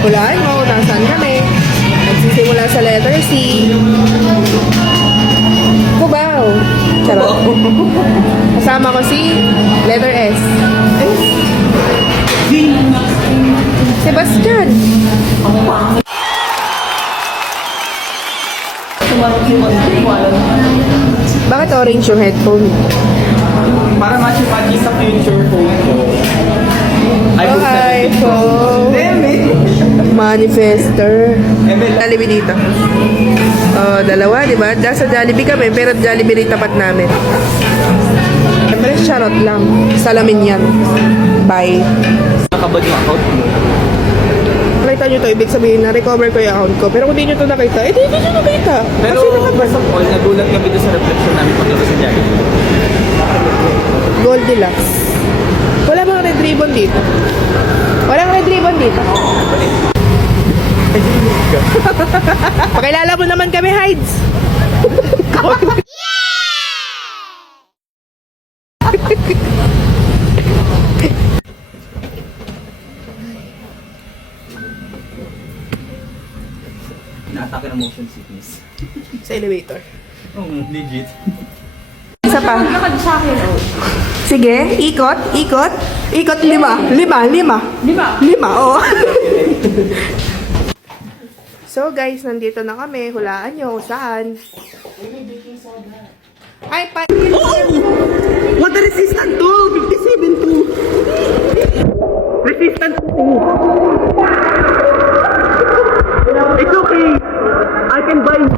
Hulaan mo kung nasaan kami. Nagsisimula sa letter C. Cubao. Charot. Kasama ko si letter S. Sebastian. Bakit orange yung headphone? Para match-match sa future phone ko. iPhone. Manifester. Jollibee dito. Oh, dalawa, di ba? Nasa Jollibee kami, pero Jollibee rin tapat namin. Siyempre, charot lang. Salamin yan. Bye. Nakabad yung account mo. Nakita nyo to, ibig sabihin na recover ko yung account ko. Pero kung di nyo to nakita, di nyo nakita. Pero first of all, nagulat kami doon sa reflection namin paglaro sa Jollibee. Goldilocks. Wala bang red ribbon dito? Walang red ribbon dito. Pakilala mo naman kami, Hides. Inaatake ng motion sickness. Sa elevator. Legit. Isa pa. Sige, ikot, ikot. Ikot, lima, oo. So guys, nandito na kami. Hulaan nyo kung saan. Ay, pa... Oh! Water resistant to! 57 to! Resistant to! It's okay! I can buy you!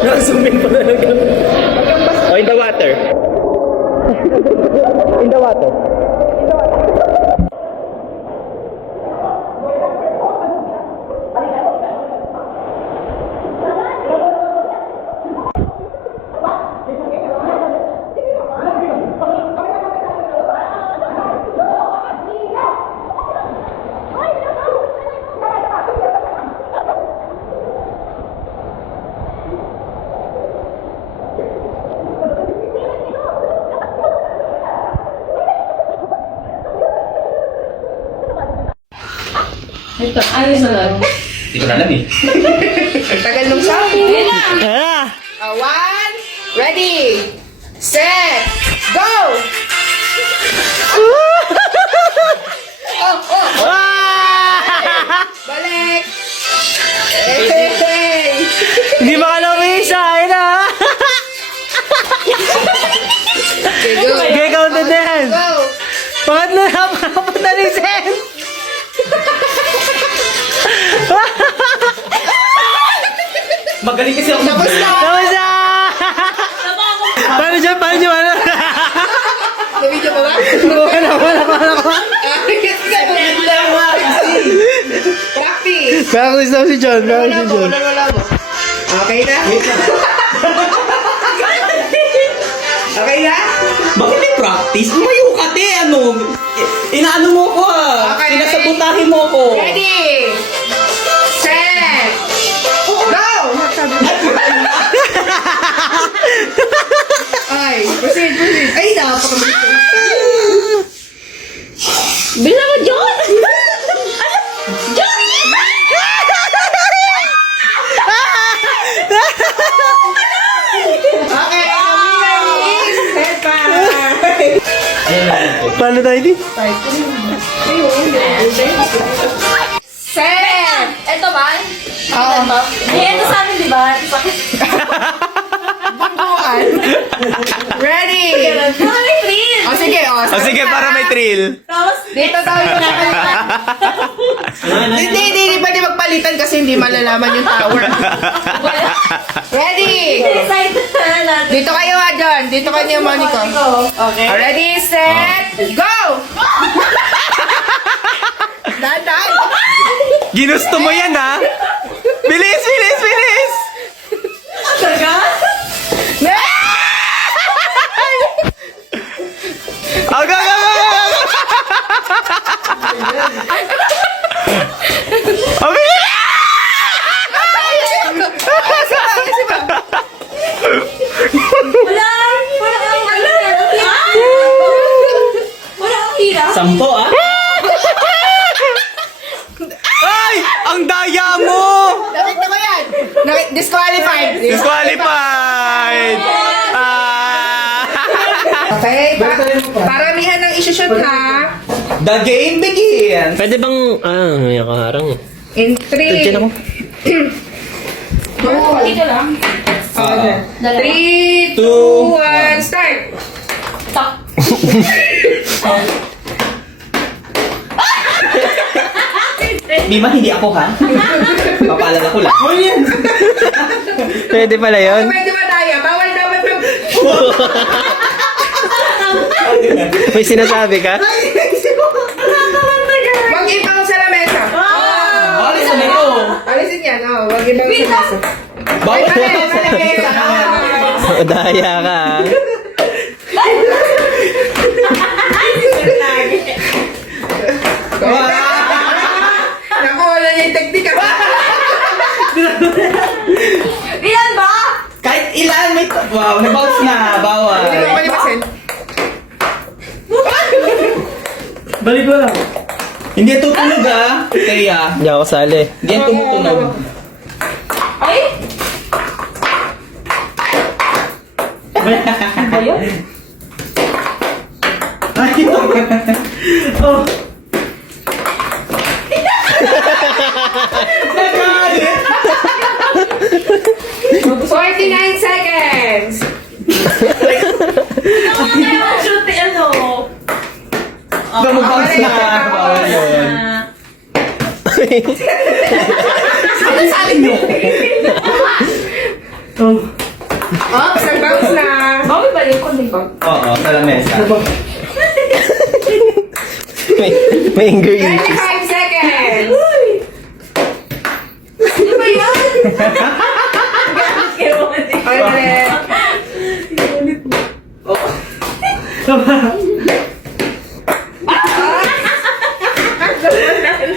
Naka-zoom in pa na lang. Oh, in the water. In the water. Ito, ayos na lang. Hindi ko na alam eh. Tagal nung sabi. One, ready, set, go! Balik! Hey! Hindi ba ka lumisa? Ayun na! Okay, go! Okay, counted na yan. Go! Pangatlo na, pangapat na ni Sen! Magaling kasi ako. Tapos na! Tapos na! Paano dyan? Paano dyan? Paano? Nabidyo pa ba? Wala. Practice! Practice daw si John. Practice si John. Wala mo. Okay na? Okay na? Bakit may practice? Lumayo ka, te! Ano? Inaano mo ko ah! Okay. Pinasabotahin mo ko! Ready! Set! Go! Ay, proceed. Ay, napakabilis. Bila mo, John! John! Okay, head back. Paano tayo di? Set! Ito ba? Oo. Ito? Ito sa amin, di ba? Bangkuan. Ready! May friend! O sige, o. O sige, para may thrill. Tapos, Dito tayo pinapalitan. Hindi pwede magpalitan kasi hindi malalaman yung tower. Ready! excited na. Dito kayo ha, John. Dito kayo ni Monica. Okay. Ready, set, go! Dahan-dahan. Ginusto mo yan, ha? Bilis, bilis, bilis! Talaga? Aga, aga, aga, aga! Ang bilis! Wala kang wala kang hirap. Sampo, ah? Ay! Ang daya mo! Nakita ko yan. Disqualified. Disqualified! Ah! Okay, paramihan ng isushoot ha. The game begins! Pwede bang, may nakaharang eh. In 3, Diyan ako. Dito lang. 3, 2, 2, 1, start! Tak. Mima, hindi ako, ha? Papaalala ko lang. Oh, yan! Pwede pala yun. Pwede ba tayo? Bawal dapat yung... May sinasabi ka? Huwag ibang sa lamesa. Alis na ito! Alisin yan, oh. Huwag ibang sa lamesa. Bawal Ay, mali, sa lamesa. Daya ka ah. Naku, wala niya yung teknika. Ilan ba? Kahit ilan, may... Wow, na-bounce na. Bawal. Hindi mo palipasin. Balik ko lang. Hindi yan tutunog, ah. Kaya, Hindi ako sali. hindi yan tumutunog. Ay! Ayun? Ay, oh. Nagalit! 49 seconds. Ano kaya ang shoot ano? Mag-bounce na. Bawal yun. Ano sabi nyo? Oh, nag-bounce na. Bawi ba yung kundi ko? Oo, sa lamesa. may ingredients. 25 seconds. Ano ba yan? Ulit.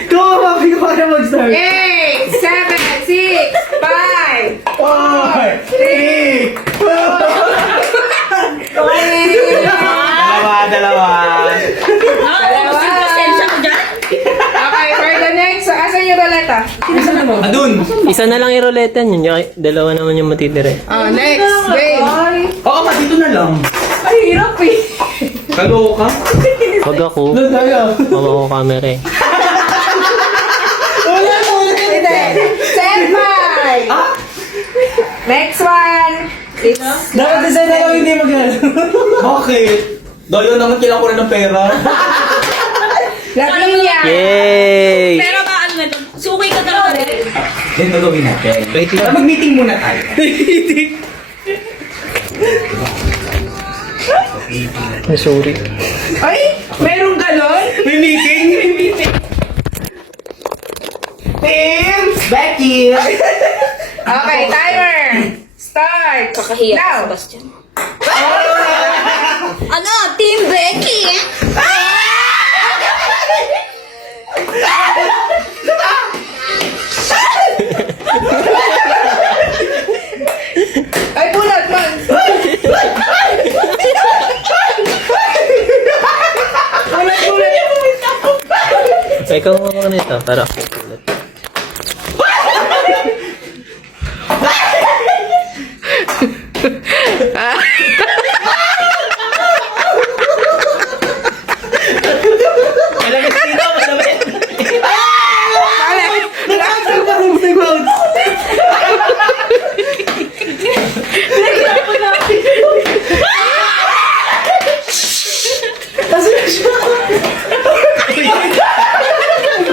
Kumabi ko na mag-start. 8, 7, 6, 5, 4, 3, 2, dalawa. Pasensya ko dyan. Okay, for the next. So, asan yung roleta? Adun. Isa na lang iroletan yun. Dalawa naman yung matitira eh. Oh, next. Game. Oo, ka, dito na lang. Ay, hirap eh. Kaloka. Wag ako. Doon tayo. Mama ko camera eh. Hindi. Set 5. Next one. Dapat isa na lang hindi mag-alala. Bakit? Dahil naman kailangan ko rin ng pera. Lavinia. Yay! Pero ba ano na doon? Sukay ka talaga rin. Ganito gawin natin. Wait lang. Mag-meeting muna tayo. Sorry. Ay, merong galon? May meeting? Team Becky! Okay, timer. Start. Kakahiya Now. ka, Sebastian. Ano? Team Becky? Ay, bulat man. Bulat. Ikaw mo mga nito. Para ako. Malapit dito, malapit.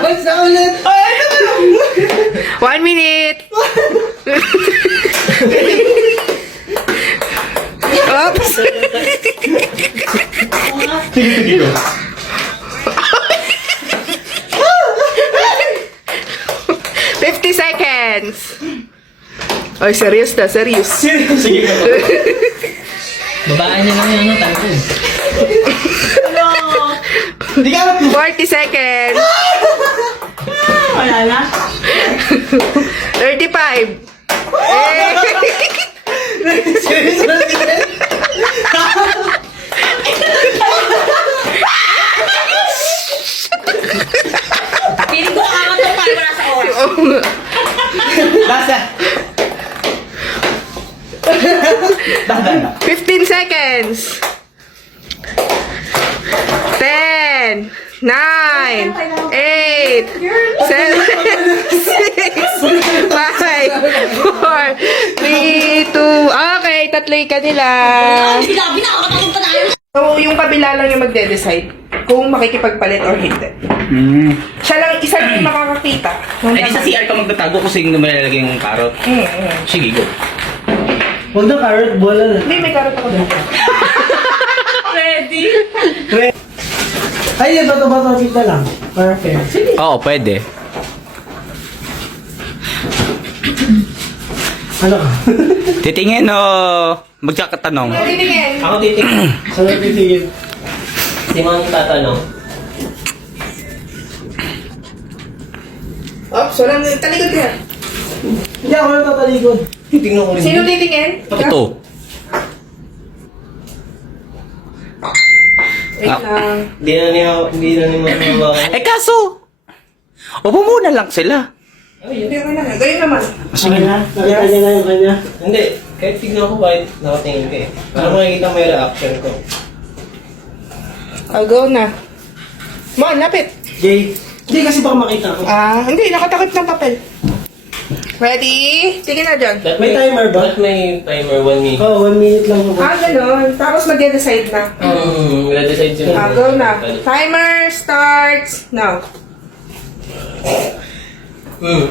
Basta ulit! 1 minute. Oops! Sige ko. 50 seconds. Ay, serious na, serious. Sige ko. Babaan niyo lang yung ano, tayo. Hindi ka 40 seconds. Wala na. 35. Eh. Serious na sige. Piling ko kakatok pa wala sa oras. Basta. Dahan na. 15 seconds. 10, 9, 8, 7, 6, 5, 4, 3, 2. Okay, tatloy ka nila. Sinabi na kakatulog ka na ayos. So, yung kabila lang yung magde-decide kung makikipagpalit or hindi. Siya lang isa din makakakita. Ay, di sa CR ka magtatago kung sino malalagay yung karot. Sige, go. Huwag na carrot, bola na. May karot ako dito. Ready? Ay, bato-bato kita lang. Para fair. Oo, pwede. Ano ka? Titingin o magkakatanong? Titingin. Ako titigil. Saan na titigil? Si Mang tatanong. Oops, walang talikod ka. Hindi ako lang tatalikod. Tingnan ko Sino titingin? Ito. Wait lang. Hindi na niya mababakan. Eh kaso, upo muna lang sila. Hindi ka na. Gayun naman. Sige na. Nakita niya na yung kanya. Hindi, kahit tignan ko kahit nakatingin ka eh. Para makikita mo yung reaction ko. I'll go na. Mon, lapit. Jay. Hindi kasi baka makita ko. Hindi. Nakatakip ng papel. Ready? Tingin na dyan. May timer ba? Ba't may timer 1 minute? Oo, 1 minute lang ako. Ganun. Tapos mag-decide na. Nag-decide sila. Go na. Timer starts now.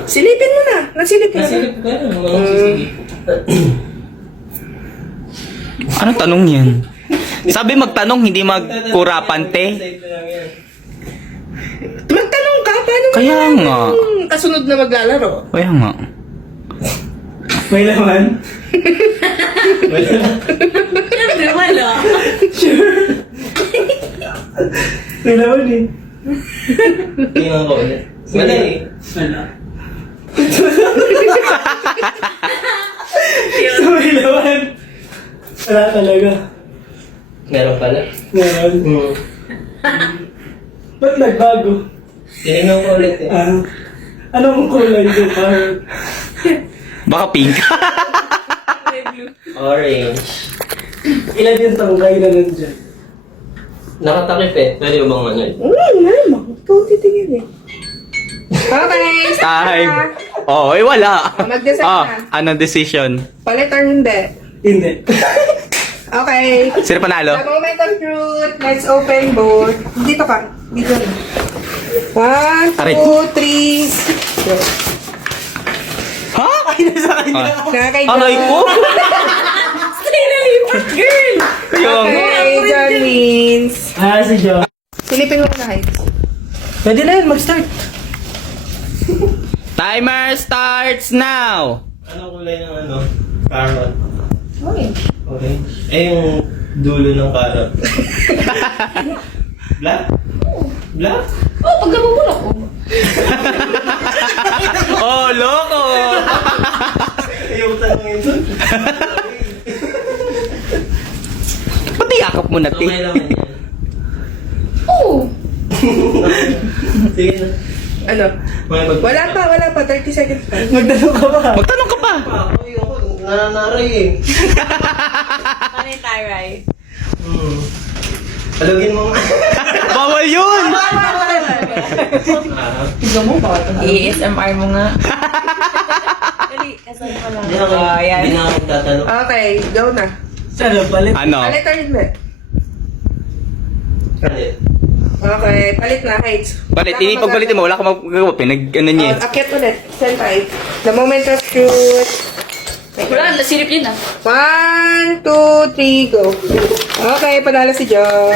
Silipin mo na. Nagsilip mo na. Nasilip ka na. Mga sisigit. Anong tanong yan? Sabi magtanong, hindi magkurapante. Decide na lang yan. Magtanong ka. Paano Kaya mo nga. kasunod na maglalaro? Kaya nga. May laman? Siyempre wala. May laman eh. Tingnan ko ulit. Wala eh. Wala. So may laman. Wala talaga. Meron pala. Meron. Ba't nagbago? Tinignan ko ulit eh. Anong kulay yung carrot? Baka pink. Orange. Ilan yung tanggay na nandyan? Nakatakip eh. Pwede ba bang ano eh? Naman. Ikaw titingin eh. Okay. Time. Oh, eh wala. Mag-decide na. Anong decision? Palit or hindi? Hindi. Okay. Sino panalo? The moment of truth. Let's open both. Dito ka. Dito na. 1, Aray. 2, 3. Ha? Nakakay Aray ko? Sinalipat, girl! Yung... Okay, John wins. Si John. Silipin mo na, Heights. Pwede na yun, mag-start. Timer starts now. Anong kulay ng ano? Carrot. Orange. Orange. Eh yung dulo ng carrot. Black? Black? Oh, pag nabubulok ko. Oh, loko! Yung tanongin doon. Ba't yakap mo na, Okay Ti? naman yan. Oo. Sige na. Ano? Wala pa. 30 seconds pa. Magtanong ka ba? Magtanong ka pa. Ako, nananaray eh. Ano yung taray? Alugin mo nga. Bawal yun! Tignan mo, baka ito. ASMR mo nga. Dali, kasal pa lang. Hindi na ako magtatanong. Okay, go na. Ano, palit? Ano? Palit or hindi? Kalit. Okay, palit na, Heights. Palit, ini pagbalitin mo, wala ka magagawa. Pinag, ano niya. Akyat ulit. Send type. The moment of truth. Wala, nasilip yun ah. 1, 2, 3, go. Okay, panalo si John.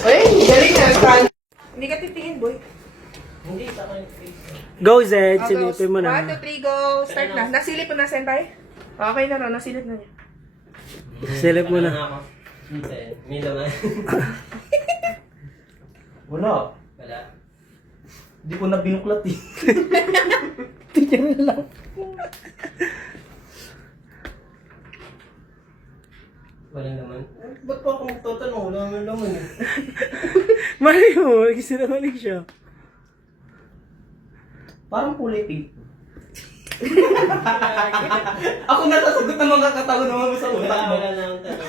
Uy, galing na. Hindi ka titingin, boy. Go, Zed. Okay, Silipin mo na. 1, 2, 3, go. Start na. Nasilip mo na, Senpai? Okay na ron, nasilip na niya. Silip mo na. ako. May laman. Wala. Wala. Hindi ko na binuklat eh. Walang laman. Ba't pa ako magtatanong? Wala naman laman eh. Mali mo. Nagsisinungaling siya. Parang kulay pink. Ako nasasagot ng mga katawa naman sa utak mo. Wala na akong tanong.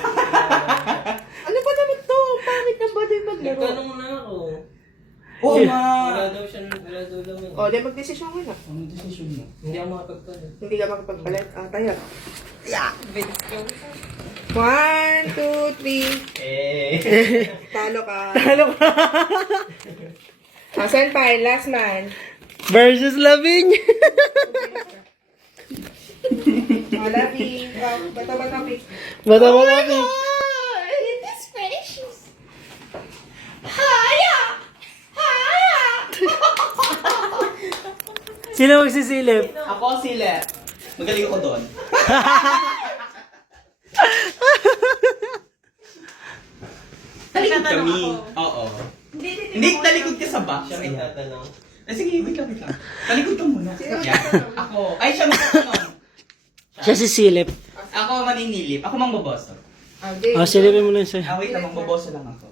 Ano ba naman to? Pangit na ba din maglaro? Nagtanong na ako. Oo nga. Wala daw laman. O, di mag-desisyon ka na. Ano decision mo? Hindi ako makapagpalit. Hindi ka makapagpalit. Ah, tayo. Vince yung 1, 2, 3. Talo ka. Ano ka? Senpai, last man. Versus Lavigne. Labi. Bata topic. Bata mo natin. It is precious. Haya! Haya! Sino magsisilip? Ako sila. Magaling ako doon. Talikod kami. Oo. Hindi, talikod ka sa box. Siya may tatanong. Sige, wait lang. Talikod ka muna. Yan. Ako. Ay, siya magtatanong. Siya si Silip. Ako maninilip. Ako mangboboso. Okay. Oh, silipin mo na siya. Wait lang, mangboboso lang ako.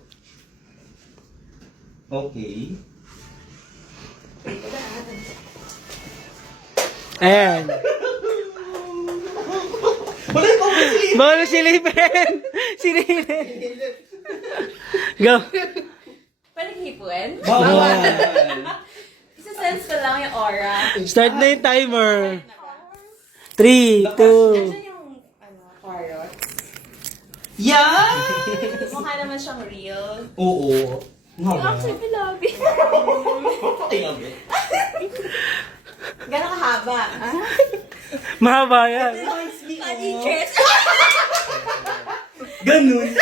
Okay. Ayan. Wala yung pang-silip. Bawal silipin. Silipin. Go. Pwede hipuin? Bawal. Isa-sense ko lang yung aura. Start na yung timer. 3, 2. Nandiyan yung, carrot. Yan! Mukha naman siyang real. Oo. Yung actually, lobby. Gano'ng kahaba? Mahaba yan. Ka-teachers. Ganun.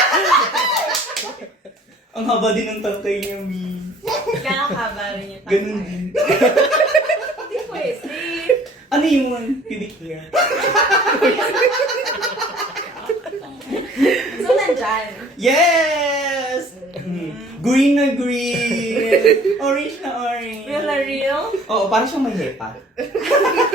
Ang haba din ng tangkay niya, Mi. Gano'ng kahaba rin yung Ganun din. Hindi pwede. Ano yun? Pidik niya. So, nandyan. Yes! Green na green. Orange na orange. Real na real. Oo, parang siyang may hepa.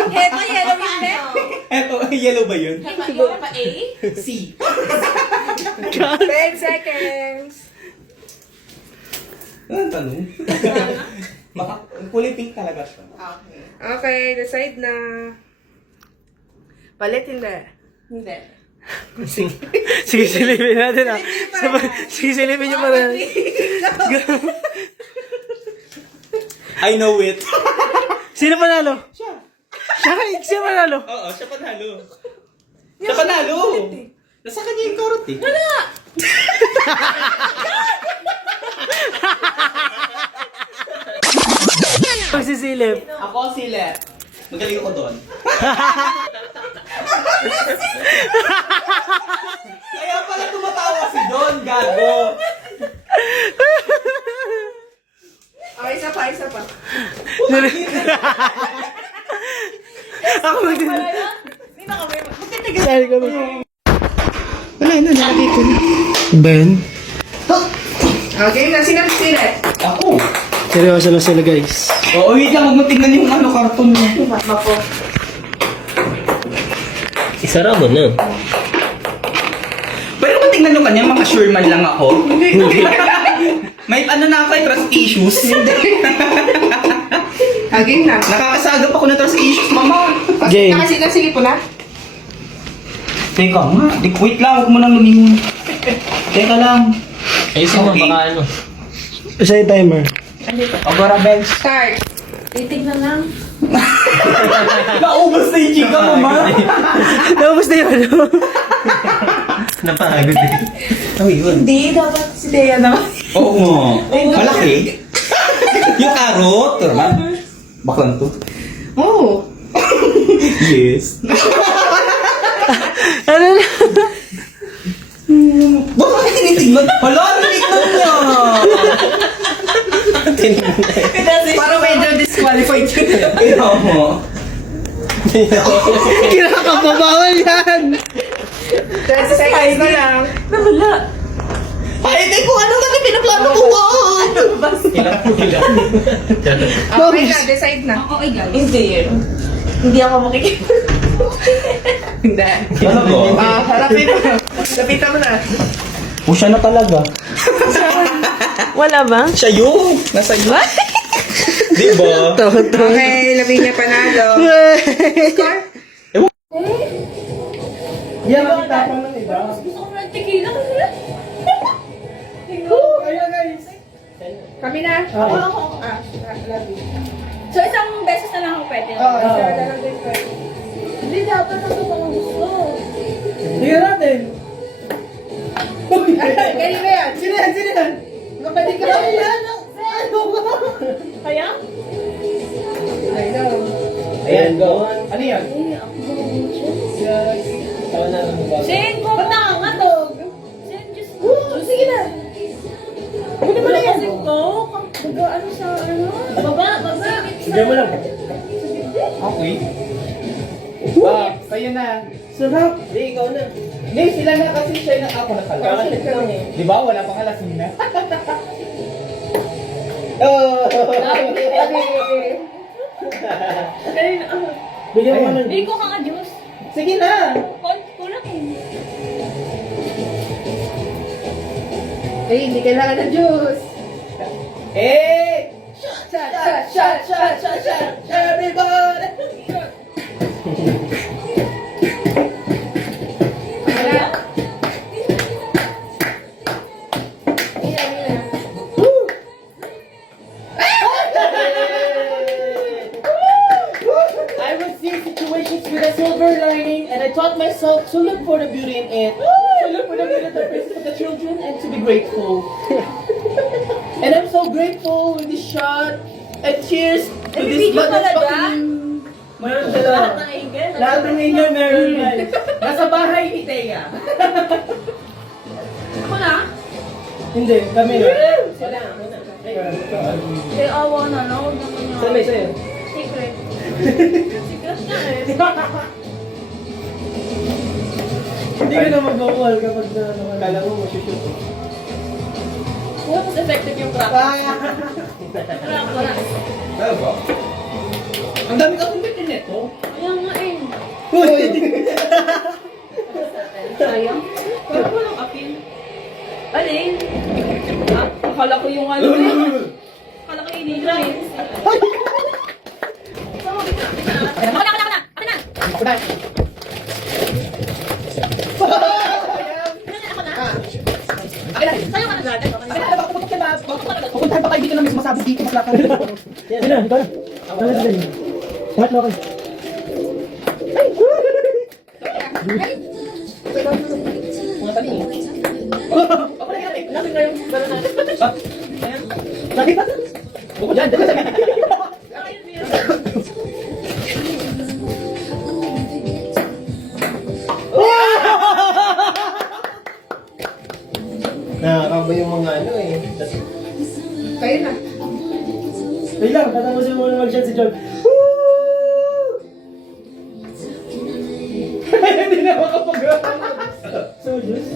Heto, yellow yung heto. Eto, yellow ba yun? Heto, yung pa A? C. 10 seconds. Ano tanong? Baka kulay pink talaga siya. Okay. Okay, decide na. Palit hindi. Hindi. Sige, silipin natin ah. Sige, silipin nyo pa rin. I know it. Sino panalo? Siya. Siya panalo. Oo, siya panalo. Siya panalo. Nasa kanya yung karot eh. Magsisilip. Ako sila. Magaling ako doon. Kaya pala tumatawa si Don, gago. Okay, isa pa. Ako magsisilip. Hindi na kami. Dahil kami. Wala na, nakadito na. Ben? Okay, na sino silet? Ako. Seryoso na sila guys. Oo, wait lang. Huwag mo tingnan yung karton mo. Mako. Isara mo na. Pero kung tingnan nyo kanya, mga sure man lang ako. May ano na ako, trust issues. Okay na. Nakakasagap ako ng trust issues, mama. Game. Nakasilip mo na? Teka nga, wait lang, huwag mo nang lumingon. Teka lang. Ayusin mo, Okay. baka ano. Isa yung timer. Agora, Benz. Start. Titignan lang. Naubos na yung chika mo, ma. Naubos na yung ano. Napagod eh. Oh, yun. Hindi, dapat si Dea naman. Oo nga. Malaki. Yung karot. Tara ba? Baklan to. Oh. Yes. Ano na? Bakit tinitignan? Hala, tinitignan niya! Parang medyo disqualified yun. Kaya mo. Kinakababawal yan! 20 seconds na lang. Nawala. Ay, hindi ko ano na pinaplano ko ba? Okay na, decide na. Okay, guys. Hindi. Hindi ako makikita. Hindi. Ano ba? Harapin mo. Lapitan mo na. O siya na talaga. Wala ba? Siya yun! Nasa iyo. Di ba? Okay, Lavinia panalo. Score? Yan ang tapang ng iba. Gusto ko ng tequila. Kami na. So, isang beses na lang ako pwede. Hindi dapat ako mga gusto. Tingnan natin. Kanina yan. Sino yan? Sino yan? Kapatid ka ba? Kaya? I know. Ayan, go. Ano yan? Shane, kung nangangatog. Shane, Diyos ko. Sige na. Ano ba yan? Ito, ano sa ano? Baba. Diyan mo lang. Okay. Sa'yo na. Sarap. Hindi, ikaw na. Hindi, sila na kasi siya na ako nakala. Di ba? Wala pang alas na. Bigyan mo ng... Biko ka nga, Diyos. Sige na. Kulang eh. Eh, hindi kailangan ng juice. Eh! Shot! Everybody! Kaya? I would see situations with a silver lining and I taught myself to look for the beauty in it. To look for the beauty in the faces of the children and to be grateful. And I'm so grateful with this shot. And cheers to this Video pala motherfucking... Meron Lahat sila. ng angle. Lahat ng inyo meron guys. Nasa bahay ni Thea. Ako na? Hindi, kami na. Kaya awa na, no? Huwag naman niya. Sa'yo. Secret. Secret na eh. Hindi ka na mag-wall kapag na ano. Kala mo masushoot. Kung mas effective yung crack. Wala. Ano ba? Ang dami ka kumpitin nito. Kaya nga eh. Uy! Sayang. Pero walang appeal. Alin? Ha? Akala ko yung ano eh. Akala ko yung inilay. Ako na! Sa'yo ka na dati. Pupuntahan pa kayo dito na may sumasabog dito. Mas lakad. Yan na, ikaw na. Lahat na kayo. Mga tali. Ako na yan eh. Lapit na yung gano'n natin. Lapit na. Bukod yan. Nakakaba yung mga ano eh. Kayo na. Wait lang, tatapusin mo na mag-shot si John. Hindi na makapag-run. So, Diyos.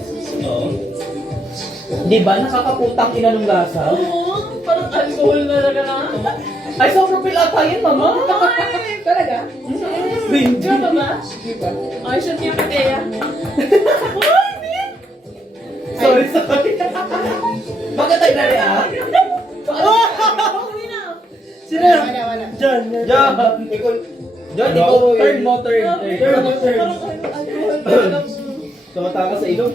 Oo. Di ba nakakaputang ina nung lasa? Oo, parang alcohol na talaga na. Ay, sobrang pilata yun, mama. Talaga? Hindi. Diba ba? Ay, shot niya Matea. Sorry. Bakit tayo na-react? Sino yun? Wala. John. John! Ikaw... John, ikaw... Turn mo, turn. Turn mo, turn. Tumatawa sa ilong.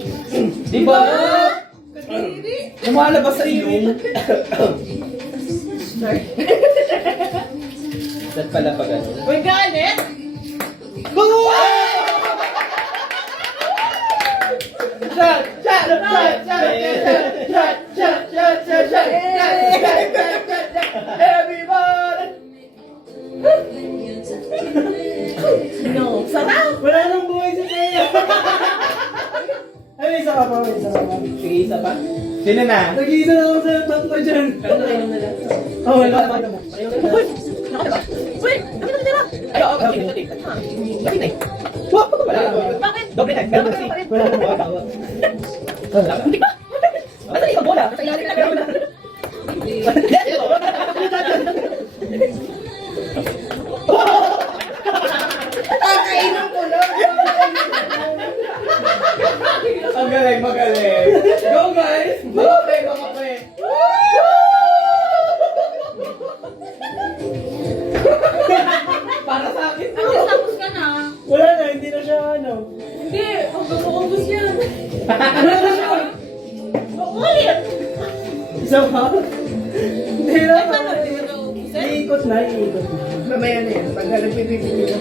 Di ba? Lumalabas sa ilong. Ba't pala pag ano? Uy, galit! Shot! Shot! Shot! Shot! Shot! Shot! Everybody! No. Sarap! Wala nang buhay si Teo. Ay, may isa ka pa, may isa ka pa. Sige, isa pa. Sino na? Nag-iisa na ako sa tatlo dyan. Ano kayo na lang? Oh, wala pa. Wait! Ano na tira? Ay, okay. Bakit eh? Bakit? Doble time. Meron kasi. Wala pa. Wala. Hindi pa. Basta ikaw bola. Basta ilalim na meron na. Kakainan ko lang. Ang galing, magaling. Go guys! Makape, makape. Para sa akin. Tapos ka na. Wala na, hindi na siya ano. Hindi. Hanggang maubos yan. Ulit! Isa pa? Hindi na. Ay, paano? Hindi mo na ubusin? Iikot na, iikot na. Mamaya na yan. Pag halang pipipili ka.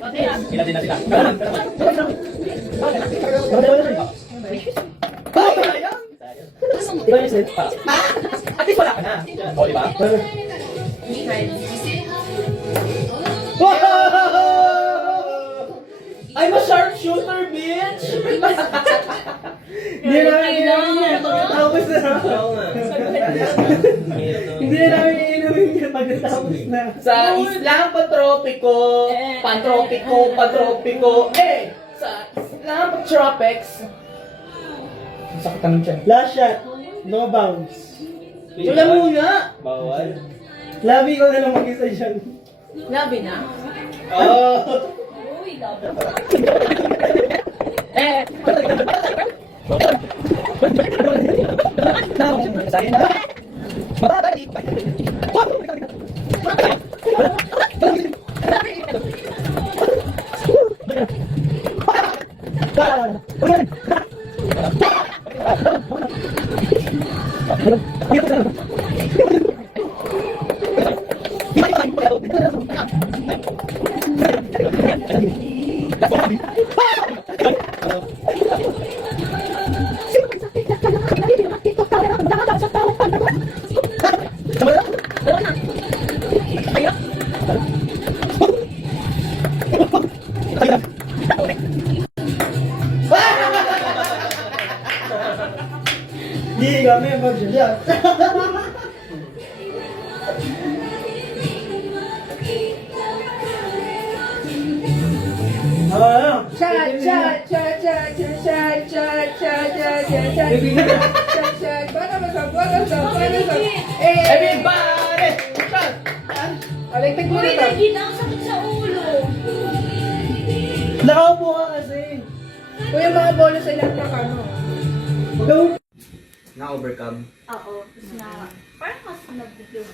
Pati ah. Sila din na sila. Iba yung set. At least wala ka na. O, diba? I'm a sharpshooter, bitch! Hindi namin inumin yan pagkatapos na. Oo nga. Hindi namin inumin yan pagkatapos na. Sa Islang Patropiko, sa Islang Patropics. Sakit naman siya. Last shot. No bounce. Wala muna. Bawal. Labi ko na lang mag-isa dyan. Labi na? Oh. Uy, labi. Hindi kami mag-shot. Chat, chat, chat, chat, chat, chat, chat, chat, chat, chat, chat. Chat, chat. Bottoms up. Eh, Everybody! Shot! Aligtag mo Uy, na ba? naging ang sakit sa ulo. Nakaupo ka kasi. Kung yung mga bola sa ilang ano. Go. Na-overcome. Oo. Tapos na, parang mas nag-build